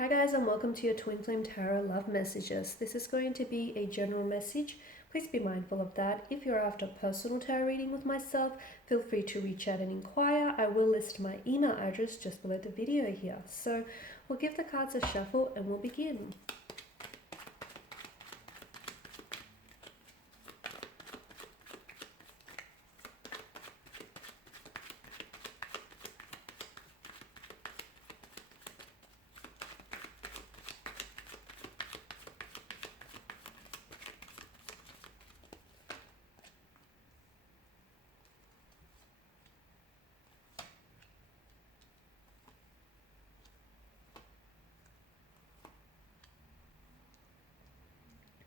Hi guys, and welcome to your Twin Flame Tarot Love Messages. This is going to be a general message. Please be mindful of that. If you're after personal tarot reading with myself, feel free to reach out and inquire. I will list my email address just below the video here. So we'll give the cards a shuffle and we'll begin.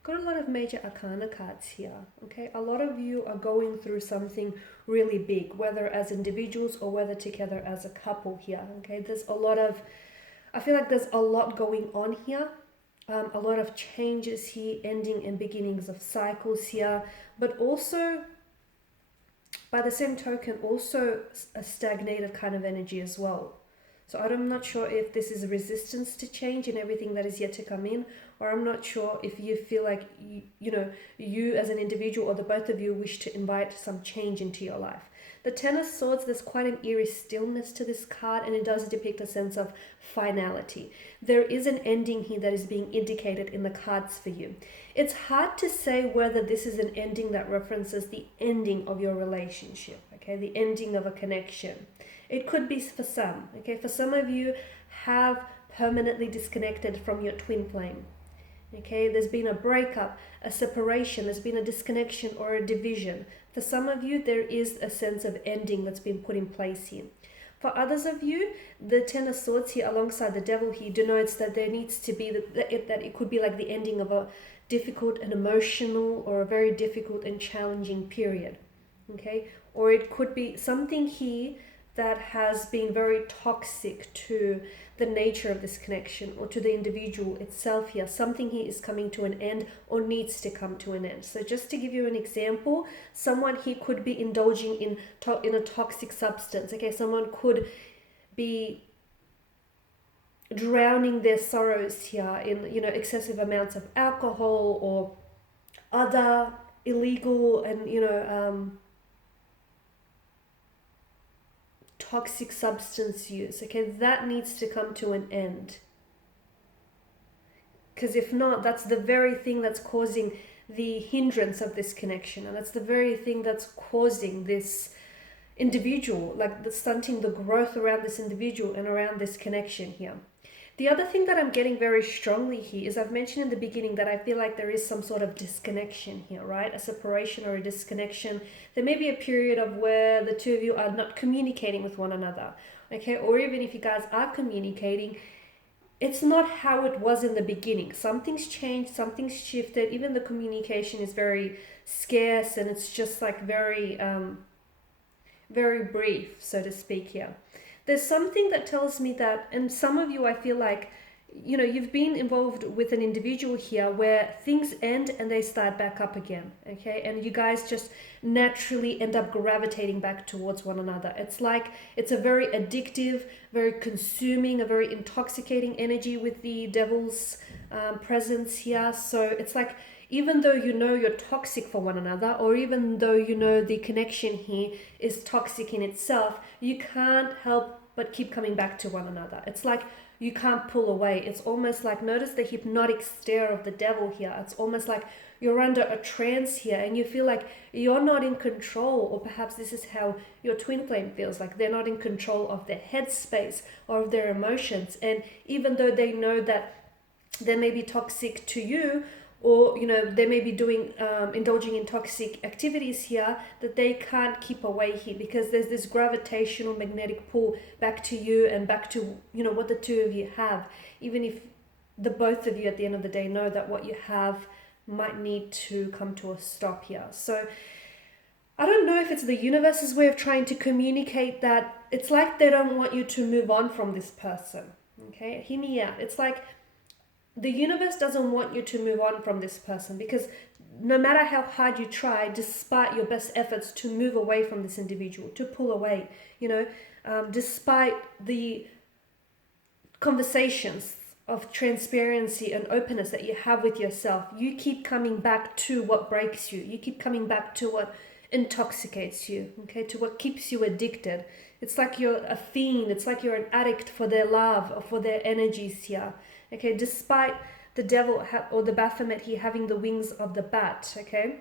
Got a lot of major arcana cards here. Okay, a lot of you are going through something really big, whether as individuals or whether together as a couple here. Okay, I feel like there's a lot going on here. A lot of changes here, ending and beginnings of cycles here, but also by the same token also a stagnated kind of energy as well. So I'm not sure if this is resistance to change and everything that is yet to come in, or I'm not sure if you feel like you as an individual or the both of you wish to invite some change into your life. The Ten of Swords, there's quite an eerie stillness to this card, and it does depict a sense of finality. There is an ending here that is being indicated in the cards for you. It's hard to say whether this is an ending that references the ending of your relationship, okay, the ending of a connection. It could be for some, okay? For some of you have permanently disconnected from your twin flame, okay? There's been a breakup, a separation, there's been a disconnection or a division. For some of you, there is a sense of ending that's been put in place here. For others of you, the Ten of Swords here alongside the Devil here denotes that there needs to be, that it could be like the ending of a difficult and emotional or a very difficult and challenging period, okay? Or it could be something here that has been very toxic to the nature of this connection or to the individual itself here. Something here is coming to an end or needs to come to an end. So just to give you an example, someone here could be indulging in a toxic substance. Okay, someone could be drowning their sorrows here in excessive amounts of alcohol or other illegal and toxic substance use. Okay, that needs to come to an end, because if not, that's the very thing that's causing the hindrance of this connection, and that's the very thing that's causing this individual, like the stunting the growth around this individual and around this connection here. The other thing that I'm getting very strongly here is, I've mentioned in the beginning that I feel like there is some sort of disconnection here, right? A separation or a disconnection. There may be a period of where the two of you are not communicating with one another, okay? Or even if you guys are communicating, it's not how it was in the beginning. Something's changed, something's shifted. Even the communication is very scarce, and it's just like very brief, so to speak here. There's something that tells me that, and some of you, I feel like, you've been involved with an individual here where things end and they start back up again, okay? And you guys just naturally end up gravitating back towards one another. It's like it's a very addictive, very consuming, a very intoxicating energy with the Devil's presence here. So it's like, even though you're toxic for one another, or even though the connection here is toxic in itself, you can't help but keep coming back to one another. It's like you can't pull away. It's almost like, notice the hypnotic stare of the Devil here. It's almost like you're under a trance here and you feel like you're not in control, or perhaps this is how your twin flame feels, like they're not in control of their headspace or of their emotions. And even though they know that they may be toxic to you, or they may be doing indulging in toxic activities here, that they can't keep away here, because there's this gravitational magnetic pull back to you and back to what the two of you have, even if the both of you at the end of the day know that what you have might need to come to a stop here. So I don't know if it's the universe's way of trying to communicate that it's like they don't want you to move on from this person. Okay, hear me out. It's like the universe doesn't want you to move on from this person, because no matter how hard you try, despite your best efforts to move away from this individual, to pull away, despite the conversations of transparency and openness that you have with yourself, you keep coming back to what breaks you. You keep coming back to what intoxicates you, okay, to what keeps you addicted. It's like you're a fiend. It's like you're an addict for their love or for their energies here, okay, despite the devil or the Baphomet here having the wings of the bat, okay.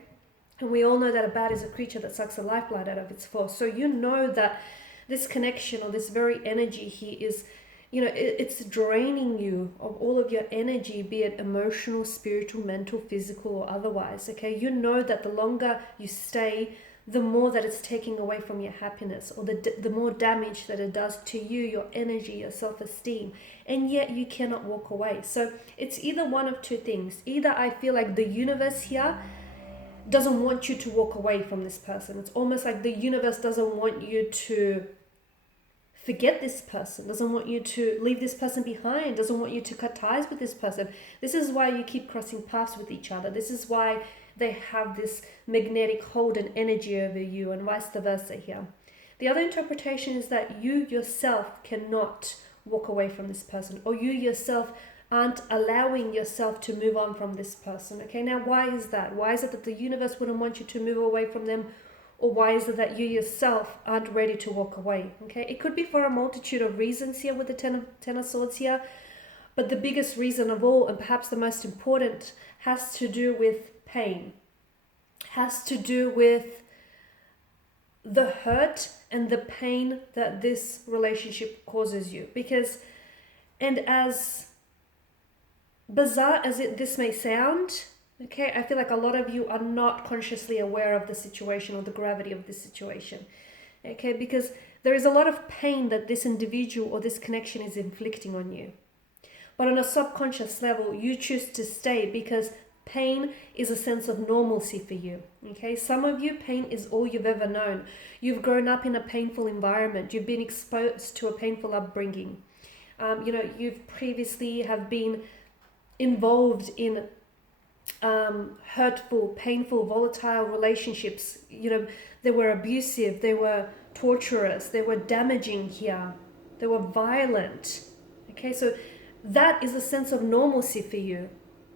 And we all know that a bat is a creature that sucks the lifeblood out of its force. So you know that this connection or this very energy here is, you know, it's draining you of all of your energy, be it emotional, spiritual, mental, physical, or otherwise, okay? You know that the longer you stay, the more that it's taking away from your happiness, or the more damage that it does to you, your energy, your self-esteem, and yet you cannot walk away. So it's either one of two things. Either I feel like the universe here doesn't want you to walk away from this person. It's almost like the universe doesn't want you to forget this person, doesn't want you to leave this person behind, doesn't want you to cut ties with this person. This is why you keep crossing paths with each other. This is why they have this magnetic hold and energy over you, and vice versa here. The other interpretation is that you yourself cannot walk away from this person, or you yourself aren't allowing yourself to move on from this person. Okay, now why is that? Why is it that the universe wouldn't want you to move away from them? Or why is it that you yourself aren't ready to walk away? Okay, it could be for a multitude of reasons here with the Ten of Swords here. But the biggest reason of all, and perhaps the most important, has to do with pain. Has to do with the hurt and the pain that this relationship causes you. Because, and as bizarre as this may sound, okay, I feel like a lot of you are not consciously aware of the situation or the gravity of this situation, okay, because there is a lot of pain that this individual or this connection is inflicting on you. But on a subconscious level, you choose to stay because pain is a sense of normalcy for you, okay? Some of you, pain is all you've ever known. You've grown up in a painful environment. You've been exposed to a painful upbringing. You've previously have been involved in hurtful, painful, volatile relationships. They were abusive, they were torturous, they were damaging here, they were violent. Okay, so that is a sense of normalcy for you.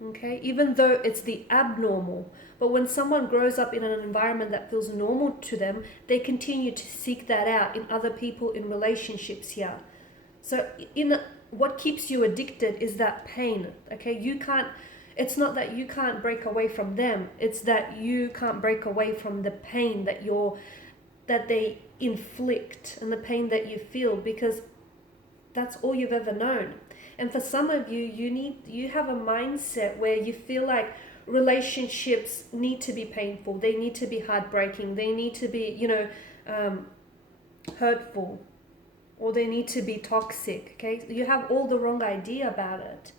Okay, even though it's the abnormal. But when someone grows up in an environment that feels normal to them, they continue to seek that out in other people, in relationships here. So what keeps you addicted is that pain. Okay, it's not that you can't break away from them, it's that you can't break away from the pain that they inflict and the pain that you feel, because that's all you've ever known. And for some of you, you have a mindset where you feel like relationships need to be painful, they need to be heartbreaking, they need to be, hurtful, or they need to be toxic, okay? You have all the wrong idea about it.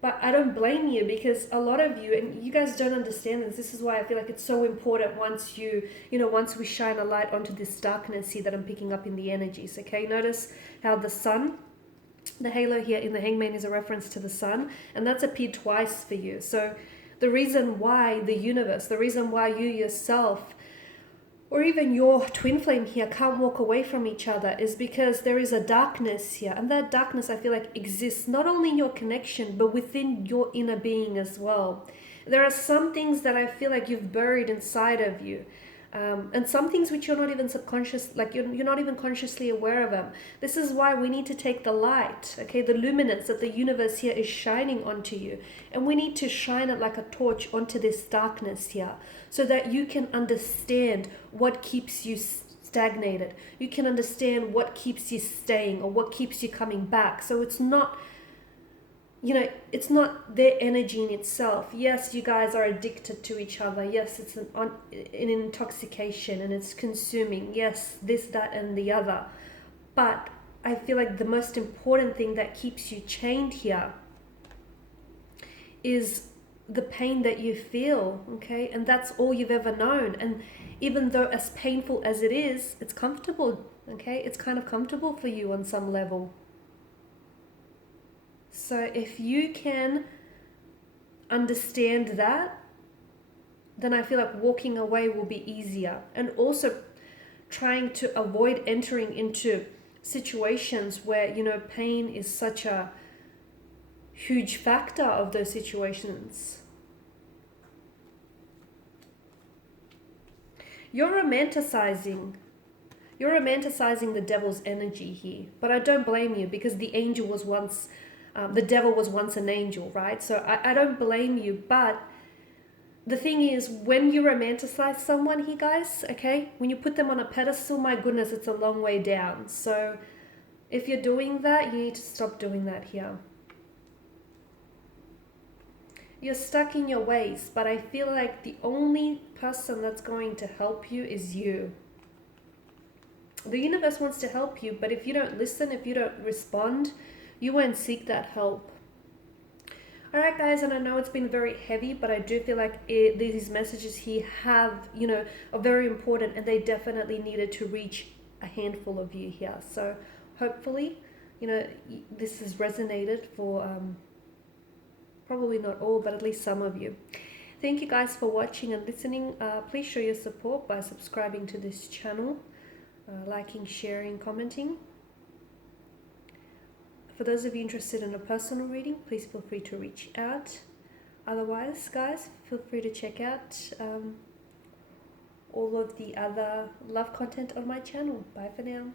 But I don't blame you, because a lot of you, and you guys don't understand this. This is why I feel like it's so important once once we shine a light onto this darkness here that I'm picking up in the energies, okay? Notice how the sun, the halo here in the Hangman is a reference to the sun, and that's appeared twice for you. So the reason why the universe, the reason why you yourself, or even your twin flame here can't walk away from each other is because there is a darkness here. And that darkness, I feel like, exists not only in your connection, but within your inner being as well. There are some things that I feel like you've buried inside of you. And some things which you're not even subconscious, like you're not even consciously aware of them. This is why we need to take the light, okay, the luminance that the universe here is shining onto you. And we need to shine it like a torch onto this darkness here, so that you can understand what keeps you stagnated. You can understand what keeps you staying or what keeps you coming back. So it's not, it's not their energy in itself. Yes, you guys are addicted to each other. Yes, it's an intoxication and it's consuming. Yes, this, that, and the other. But I feel like the most important thing that keeps you chained here is the pain that you feel, okay? And that's all you've ever known. And even though as painful as it is, it's comfortable, okay? It's kind of comfortable for you on some level. So if you can understand that, then I feel like walking away will be easier. And also trying to avoid entering into situations where, pain is such a huge factor of those situations. You're romanticizing the devil's energy here, but I don't blame you, because the angel was once, the devil was once an angel, right? So I don't blame you, but the thing is, when you romanticize someone here, guys, okay, when you put them on a pedestal, my goodness, it's a long way down. So if you're doing that, you need to stop doing that here. You're stuck in your ways, but I feel like the only person that's going to help you is you. The universe wants to help you, but if you don't listen, if you don't respond, you won't seek that help. Alright guys, and I know it's been very heavy, but I do feel like these messages here are very important, and they definitely needed to reach a handful of you here. So hopefully, this has resonated for probably not all, but at least some of you. Thank you guys for watching and listening. Please show your support by subscribing to this channel, liking, sharing, commenting. For those of you interested in a personal reading, please feel free to reach out. Otherwise, guys, feel free to check out all of the other love content on my channel. Bye for now.